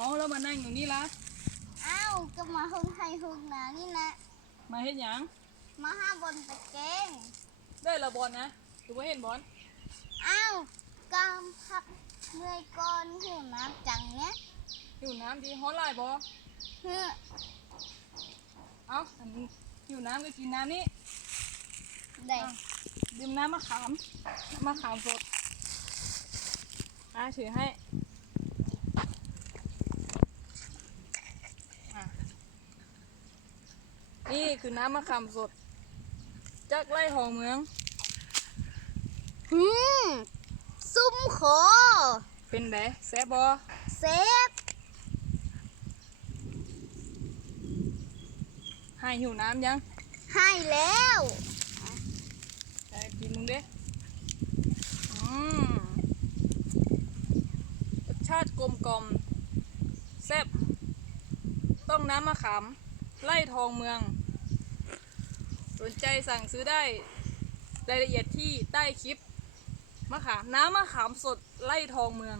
เอาแล้วมานั่งอยู่นี่ละอ้าวก็มาหึงให้หึงนานี่นะ มาเห็นหยัง มาห้าบนตะเกงได้ละบอลนะดูว่าเห็นบอลอ้าวกำพักเมื่อยก่อนหิวน้ำจังเนี้ยหิวน้ำดีฮอตไลน์บอเฮ้อเอาอันนี้หิวน้ำก็กินน้ำนี่ได้ดื่มน้ำมะขามน้ำมะขามสดอาถือให้อะ นี่คือน้ำมะขามสด จากไร่หองเมือง หืมซุ่มคอเป็นไดแซ่บบอเซฟให้หิวน้ำยังให้แล้วได้กินมึงเด้อืมรสชาติกลมกล่อมแซ่บต้องน้ำมะขาม ไล่ทองเมือง สนใจสั่งซื้อได้ รายละเอียดที่ใต้คลิป มะขาม น้ำมะขามสดไล่ทองเมือง